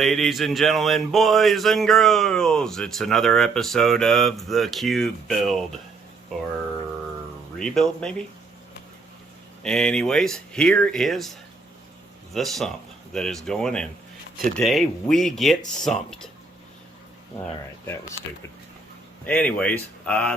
Ladies and gentlemen, boys and girls, it's another episode of the Cube build, or rebuild maybe? Anyways, here is the sump that is going in. Today we get sumped. Alright, that was stupid. Anyways,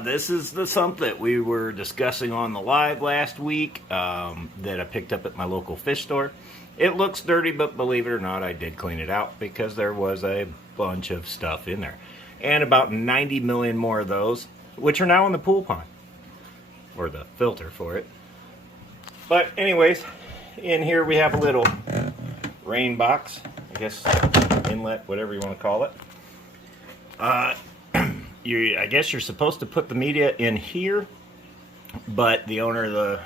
this is the sump that we were discussing on the live last week that I picked up at my local fish store. It looks dirty, but believe it or not, I did clean it out because there was a bunch of stuff in there. And about 90 million more of those, which are now in the pool pond. Or the filter for it. But anyways, in here we have a little rain box. I guess inlet, whatever you want to call it. I guess you're supposed to put the media in here. But the owner of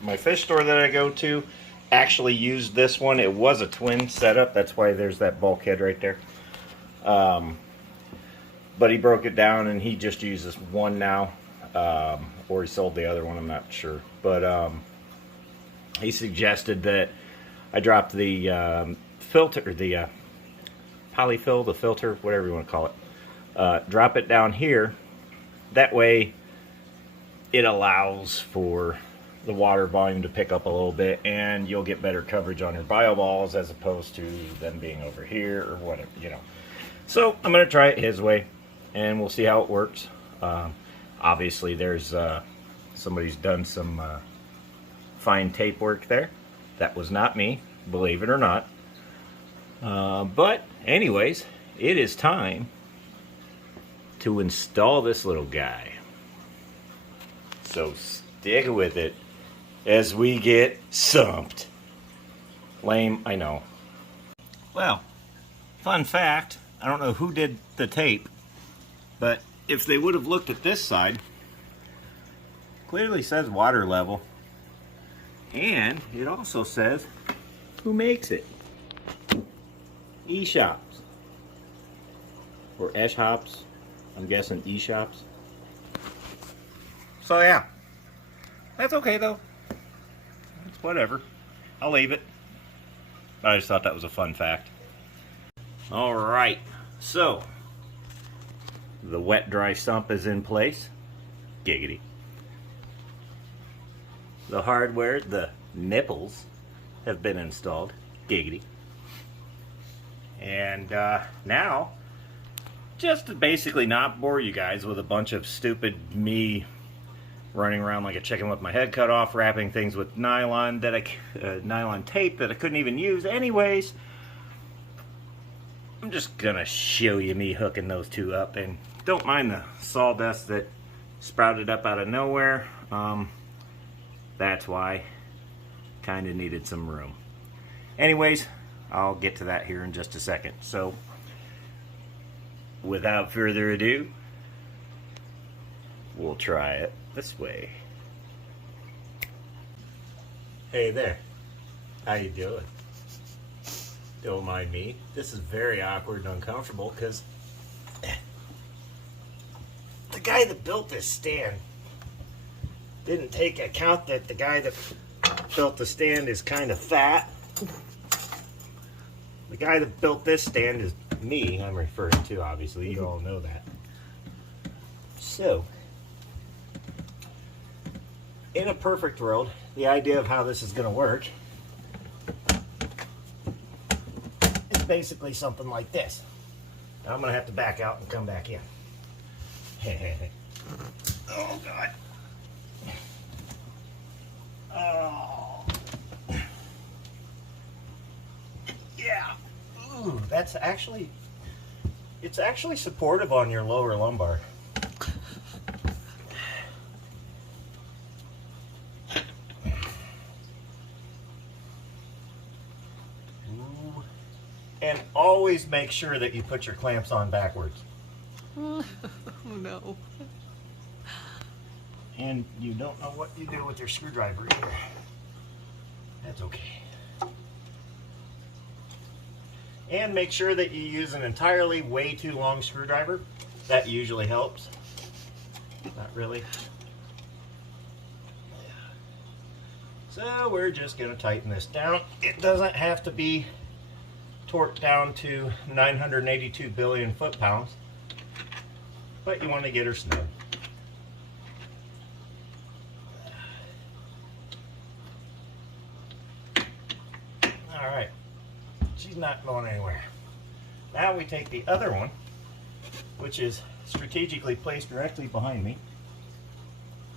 my fish store that I go to actually used this one. It was a twin setup, that's why there's that bulkhead right there. But he broke it down and he just uses one now, or he sold the other one, I'm not sure. But he suggested that I drop the filter, the polyfill, the filter, whatever you want to call it, drop it down here. That way it allows for the water volume to pick up a little bit, and you'll get better coverage on your bioballs as opposed to them being over here or whatever, you know. So I'm going to try it his way, and we'll see how it works. Obviously, there's somebody's done some fine tape work there. That was not me, believe it or not. But anyways, it is time to install this little guy. So stick with it as we get sumped. Lame, I know. Well, fun fact, I don't know who did the tape, but if they would have looked at this side, clearly says water level, and it also says who makes it. E-Shops. Or Esh-Hops. I'm guessing E-Shops. So yeah. That's okay though. It's whatever. I'll leave it. I just thought that was a fun fact. Alright, so the wet dry sump is in place. Giggity. The hardware, the nipples, have been installed. Giggity. And now, just to basically not bore you guys with a bunch of stupid me running around like a chicken with my head cut off, wrapping things with nylon nylon tape that I couldn't even use anyways, I'm just gonna show you me hooking those two up. And don't mind the sawdust that sprouted up out of nowhere. That's why. Kinda needed some room. Anyways, I'll get to that here in just a second. So without further ado, we'll try it this way. Hey there, how you doing? Don't mind me. This is very awkward and uncomfortable because the guy that built this stand didn't take account that the guy that built the stand is kind of fat. The guy that built this stand is me, I'm referring to, obviously. You all know that. So, in a perfect world, the idea of how this is going to work is basically something like this. Now I'm going to have to back out and come back in. Oh, God. Oh. Yeah. Ooh, that's actually, it's actually supportive on your lower lumbar. And always make sure that you put your clamps on backwards. Oh no. And you don't know what you do with your screwdriver either. That's okay. And make sure that you use an entirely way too long screwdriver. That usually helps. Not really. So we're just going to tighten this down. It doesn't have to be torque down to 982 billion foot-pounds, but you want to get her snug. Alright, she's not going anywhere. Now we take the other one, which is strategically placed directly behind me,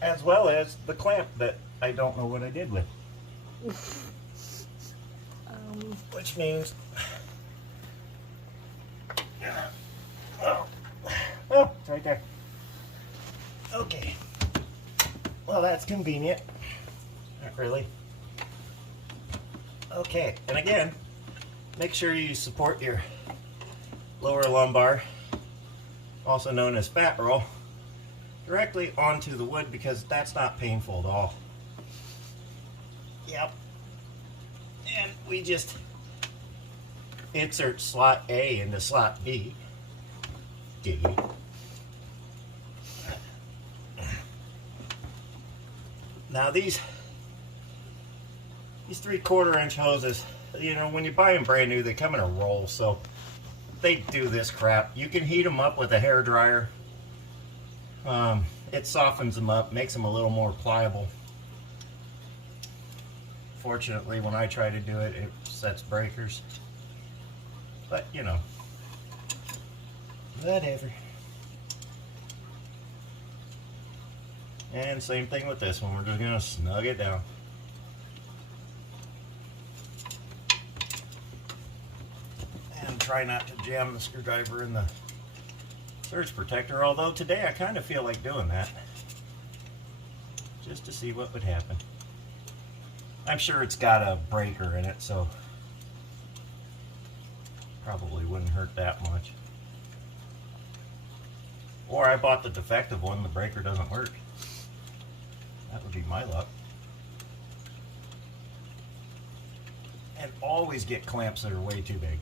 as well as the clamp that I don't know what I did with. Which means, oh, it's right there. Okay. Well, that's convenient. Not really. Okay, and again, make sure you support your lower lumbar, also known as fat roll, directly onto the wood because that's not painful at all. Yep. And we just insert slot A into slot B. Now these 3/4 inch hoses, you know, when you buy them brand new, they come in a roll, so they do this crap. You can heat them up with a hair dryer. It softens them up, makes them a little more pliable. Fortunately, when I try to do it, it sets breakers. But, you know, whatever. And same thing with this one. We're just going to snug it down. And try not to jam the screwdriver in the surge protector, although today I kind of feel like doing that. Just to see what would happen. I'm sure it's got a breaker in it, so probably wouldn't hurt that much. Or I bought the defective one, the breaker doesn't work. That would be my luck. And always get clamps that are way too big.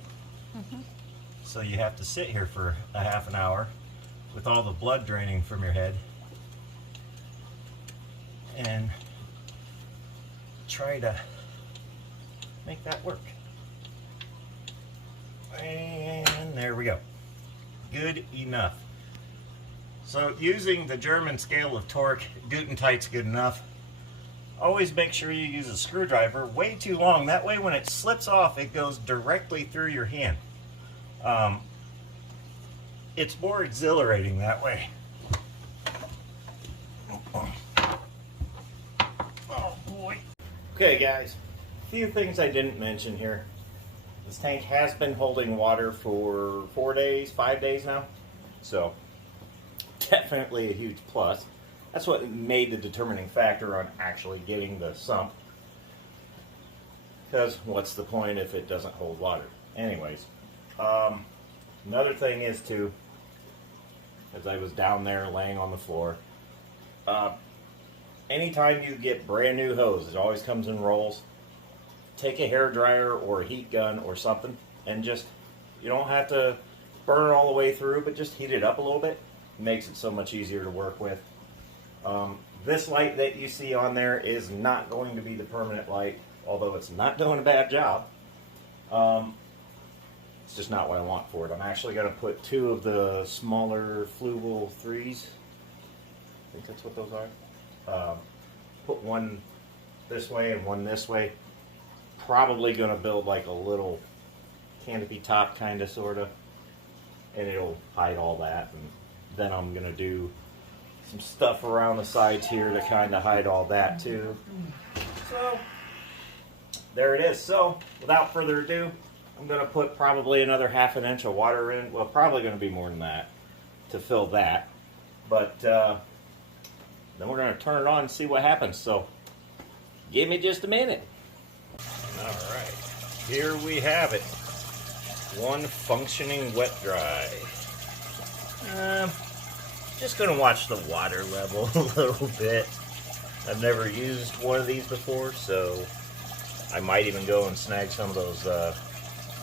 So you have to sit here for a half an hour with all the blood draining from your head and try to make that work. And there we go. Good enough. So using the German scale of torque, didnt's good enough. Always make sure you use a screwdriver way too long. That way when it slips off, it goes directly through your hand. It's more exhilarating that way. Oh boy. Okay guys, a few things I didn't mention here. This tank has been holding water for 4 days, 5 days now. So definitely a huge plus. That's what made the determining factor on actually getting the sump. Because what's the point if it doesn't hold water? Anyways, another thing is too, as I was down there laying on the floor, anytime you get brand new hose, it always comes in rolls. Take a hair dryer or a heat gun or something, and just, you don't have to burn it all the way through, but just heat it up a little bit. It makes it so much easier to work with. This light that you see on there is not going to be the permanent light, although it's not doing a bad job. It's just not what I want for it. I'm actually going to put 2 of the smaller Flugel 3s. I think that's what those are. Put one this way and one this way. Probably going to build like a little canopy top kind of sort of, and it'll hide all that. And then I'm going to do some stuff around the sides here to kind of hide all that too. So there it is. So without further ado, I'm going to put probably another ½ an inch of water in. Well, probably going to be more than that to fill that. But then we're going to turn it on and see what happens. So give me just a minute. Alright, here we have it. One functioning wet dry. Just going to watch the water level a little bit. I've never used one of these before, so I might even go and snag some of those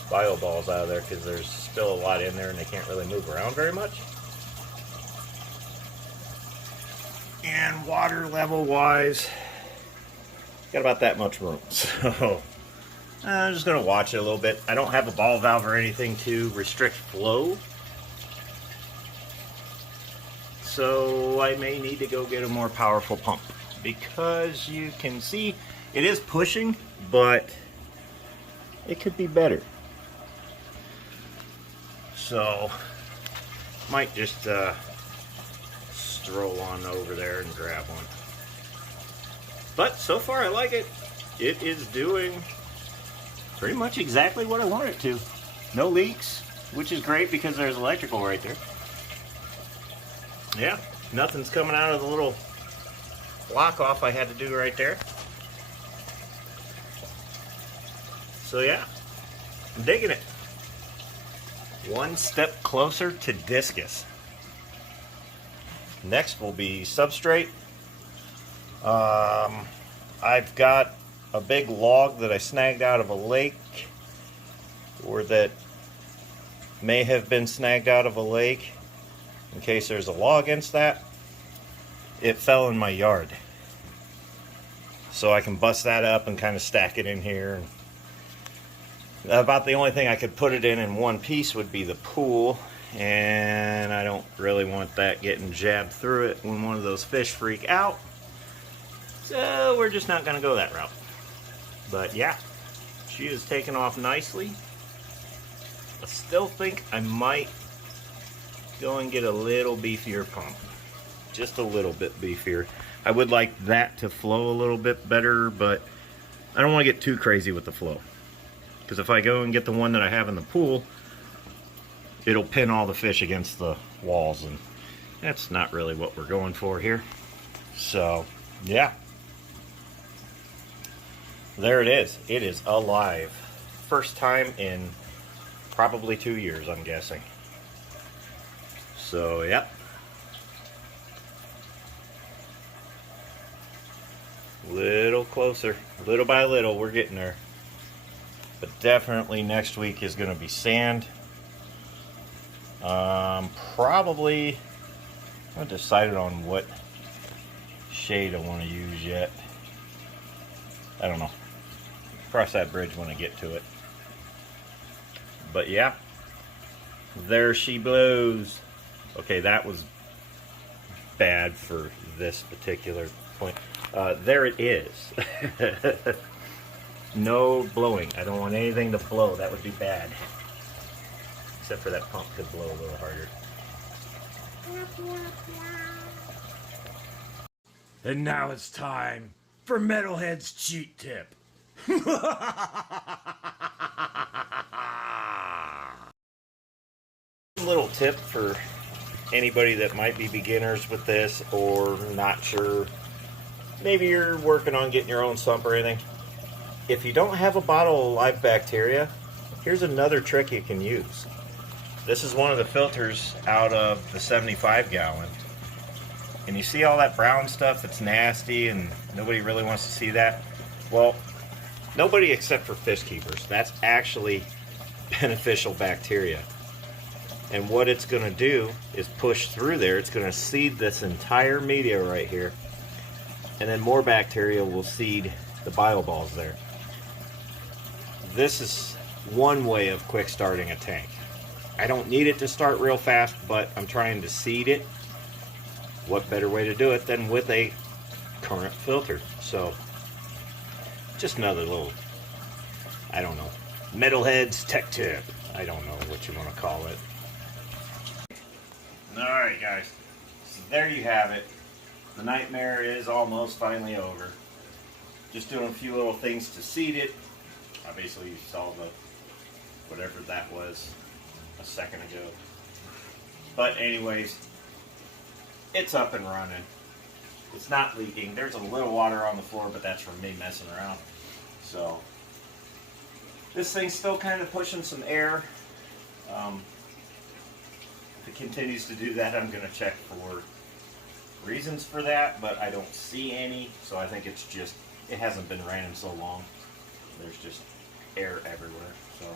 bio balls out of there because there's still a lot in there and they can't really move around very much. And water level wise, got about that much room, so I'm just going to watch it a little bit. I don't have a ball valve or anything to restrict flow, so I may need to go get a more powerful pump, because you can see it is pushing, but it could be better. So might just stroll on over there and grab one. But so far I like it. It is doing pretty much exactly what I want it to. No leaks, which is great because there's electrical right there. Yeah, nothing's coming out of the little block off I had to do right there. So yeah, I'm digging it. One step closer to discus. Next will be substrate. I've got a big log that I snagged out of a lake, or that may have been snagged out of a lake. In case there's a law against that, it fell in my yard. So I can bust that up and kind of stack it in here. About the only thing I could put it in one piece would be the pool, and I don't really want that getting jabbed through it when one of those fish freak out. So we're just not going to go that route. But yeah, she is taking off nicely. I still think I might go and get a little beefier pump. Just a little bit beefier. I would like that to flow a little bit better, but I don't want to get too crazy with the flow. Because if I go and get the one that I have in the pool, it'll pin all the fish against the walls, and that's not really what we're going for here. So, yeah. There it is. It is alive. First time in probably 2 years, I'm guessing. So, yep. Little closer. Little by little, we're getting there. But definitely next week is going to be sand. Probably, I haven't decided on what shade I want to use yet. I don't know. Cross that bridge when I get to it. But yeah, there she blows. Okay, that was bad for this particular point. There it is. No blowing. I don't want anything to blow. That would be bad. Except for that pump could blow a little harder. And now it's time for Metalhead's cheat tip. Little tip for anybody that might be beginners with this or not sure. Maybe you're working on getting your own sump or anything. If you don't have a bottle of live bacteria, here's another trick you can use. This is one of the filters out of the 75 gallon. And you see all that brown stuff that's nasty and nobody really wants to see that? Well, nobody except for fish keepers. That's actually beneficial bacteria. And what it's going to do is push through there. It's going to seed this entire media right here. And then more bacteria will seed the bioballs there. This is one way of quick starting a tank. I don't need it to start real fast, but I'm trying to seed it. What better way to do it than with a current filter? So, just another little, I don't know, Metalhead's tech tip. I don't know what you want to call it. Alright guys, so there you have it. The nightmare is almost finally over. Just doing a few little things to seed it. Obviously you saw the whatever that was a second ago. But anyways, it's up and running. It's not leaking. There's a little water on the floor, but that's from me messing around. So this thing's still kind of pushing some air. If it continues to do that, I'm going to check for reasons for that, but I don't see any. So I think it's just, it hasn't been raining so long. There's just air everywhere. So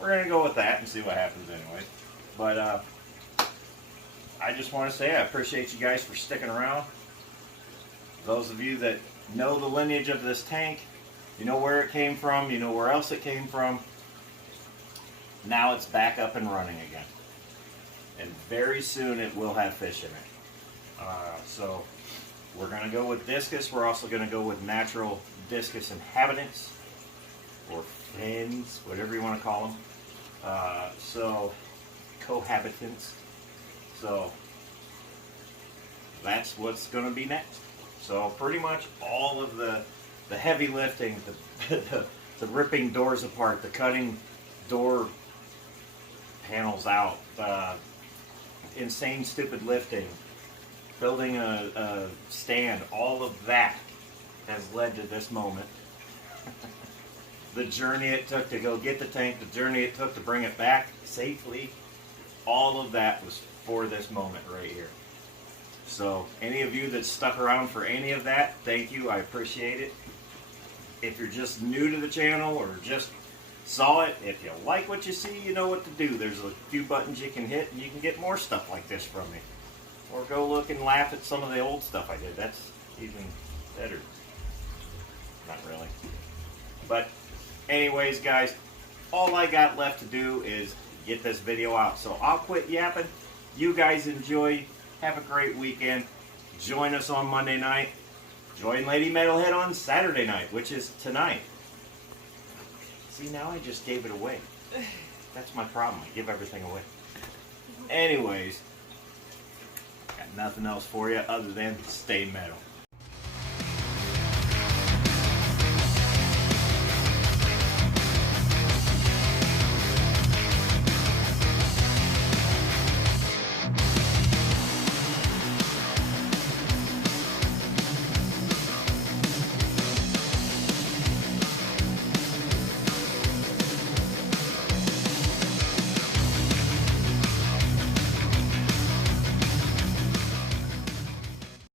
we're going to go with that and see what happens anyway. But I just want to say I appreciate you guys for sticking around. Those of you that know the lineage of this tank, You know where it came from. You know where else it came from. Now it's back up and running again. And very soon it will have fish in it. So we're going to go with discus. We're also going to go with natural discus inhabitants, or fins, whatever you want to call them. So cohabitants. So that's what's going to be next. So pretty much all of the heavy lifting, the ripping doors apart, the cutting door panels out, insane stupid lifting, building a stand, all of that has led to this moment. The journey it took to go get the tank, the journey it took to bring it back safely, all of that was for this moment right here. So any of you that stuck around for any of that, thank you, I appreciate it. If you're just new to the channel or just saw it, if you like what you see, you know what to do. There's a few buttons you can hit and you can get more stuff like this from me. Or go look and laugh at some of the old stuff I did. That's even better. Not really. But anyways, guys, all I got left to do is get this video out. So I'll quit yapping. You guys enjoy. Have a great weekend. Join us on Monday night. Join Lady Metalhead on Saturday night, which is tonight. See, now I just gave it away. That's my problem. I give everything away. Anyways, got nothing else for you other than stay metal.